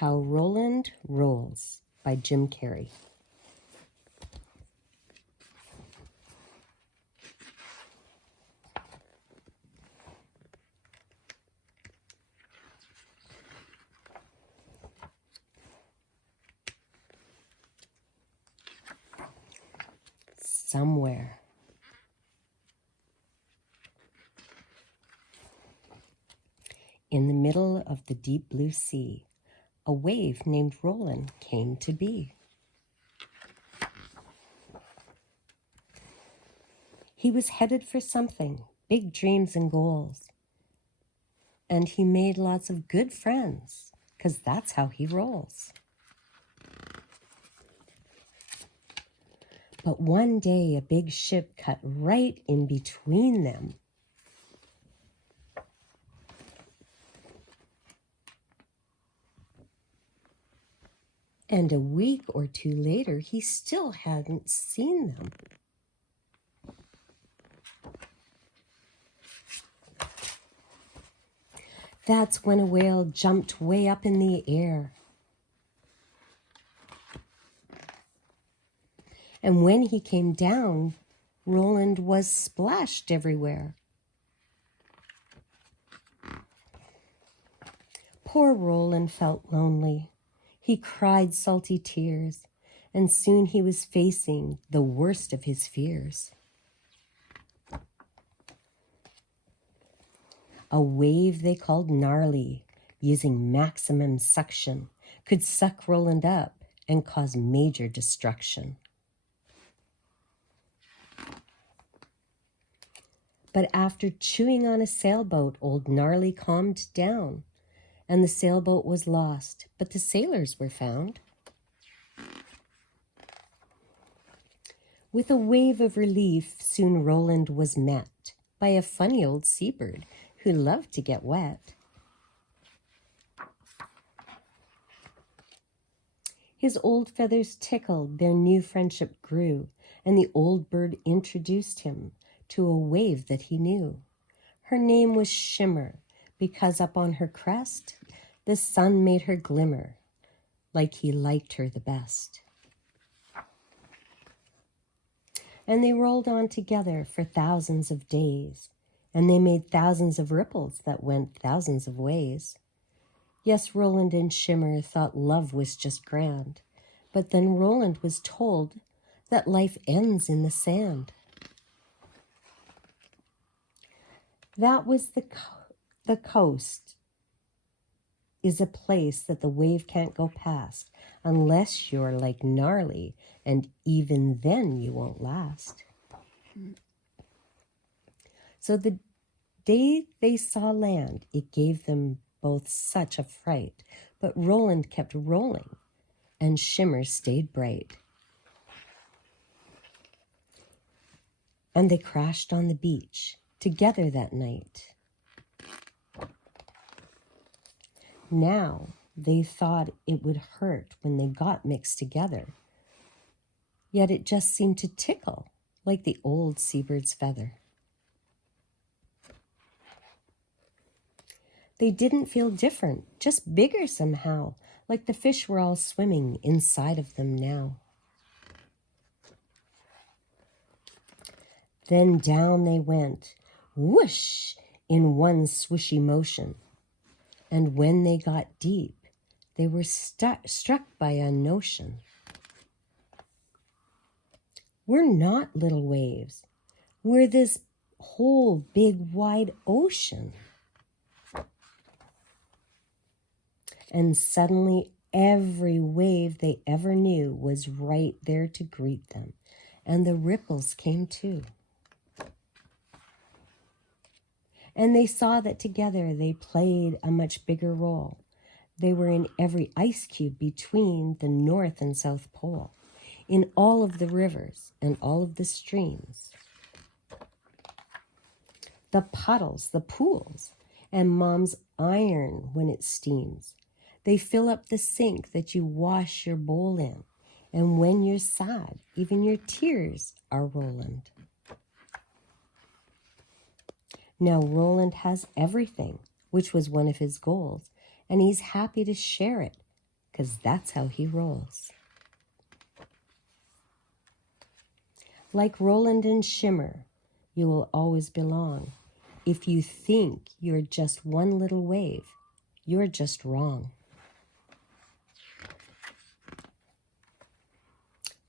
How Roland Rolls by Jim Carrey. Somewhere in the middle of the deep blue sea, a wave named Roland came to be. He was headed for something, big dreams and goals. And he made lots of good friends, 'cause that's how he rolls. But one day a big ship cut right in between them. And a week or two later, he still hadn't seen them. That's when a whale jumped way up in the air. And when he came down, Roland was splashed everywhere. Poor Roland felt lonely. He cried salty tears, and soon he was facing the worst of his fears. A wave they called gnarly, using maximum suction, could suck Roland up and cause major destruction. But after chewing on a sailboat, old Gnarly calmed down, and the sailboat was lost, but the sailors were found. With a wave of relief, soon Roland was met by a funny old seabird who loved to get wet. His old feathers tickled, their new friendship grew, and the old bird introduced him to a wave that he knew. Her name was Shimmer, because up on her crest, the sun made her glimmer, like he liked her the best. And they rolled on together for thousands of days, and they made thousands of ripples that went thousands of ways. Yes, Roland and Shimmer thought love was just grand, but then Roland was told that life ends in the sand. That was the coast is a place that the wave can't go past unless you're like Gnarly, and even then you won't last. So the day they saw land, it gave them both such a fright, but Roland kept rolling and Shimmer stayed bright. And they crashed on the beach together that night. Now they thought it would hurt when they got mixed together, yet it just seemed to tickle like the old seabird's feather. They didn't feel different, just bigger somehow, like the fish were all swimming inside of them now. Then down they went, whoosh, in one swishy motion. And when they got deep, they were struck by a notion. We're not little waves. We're this whole big wide ocean. And suddenly every wave they ever knew was right there to greet them, and the ripples came too. And they saw that together they played a much bigger role. They were in every ice cube between the North and South Pole, in all of the rivers and all of the streams, the puddles, the pools, and Mom's iron when it steams. They fill up the sink that you wash your bowl in, and when you're sad, even your tears are Roland. Now Roland has everything, which was one of his goals, and he's happy to share it 'cause that's how he rolls. Like Roland and Shimmer, you will always belong. If you think you're just one little wave, you're just wrong.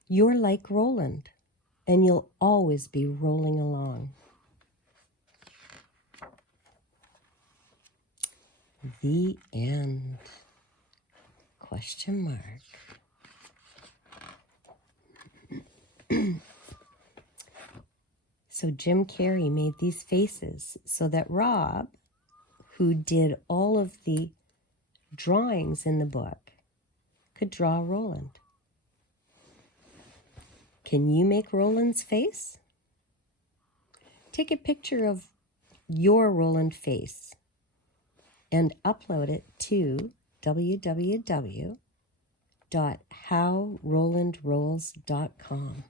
You're like Roland, and you'll always be rolling along. The end. Question mark. So Jim Carrey made these faces so that Rob, who did all of the drawings in the book, could draw Roland. Can you make Roland's face? Take a picture of your Roland face and upload it to www.howrolandrolls.com.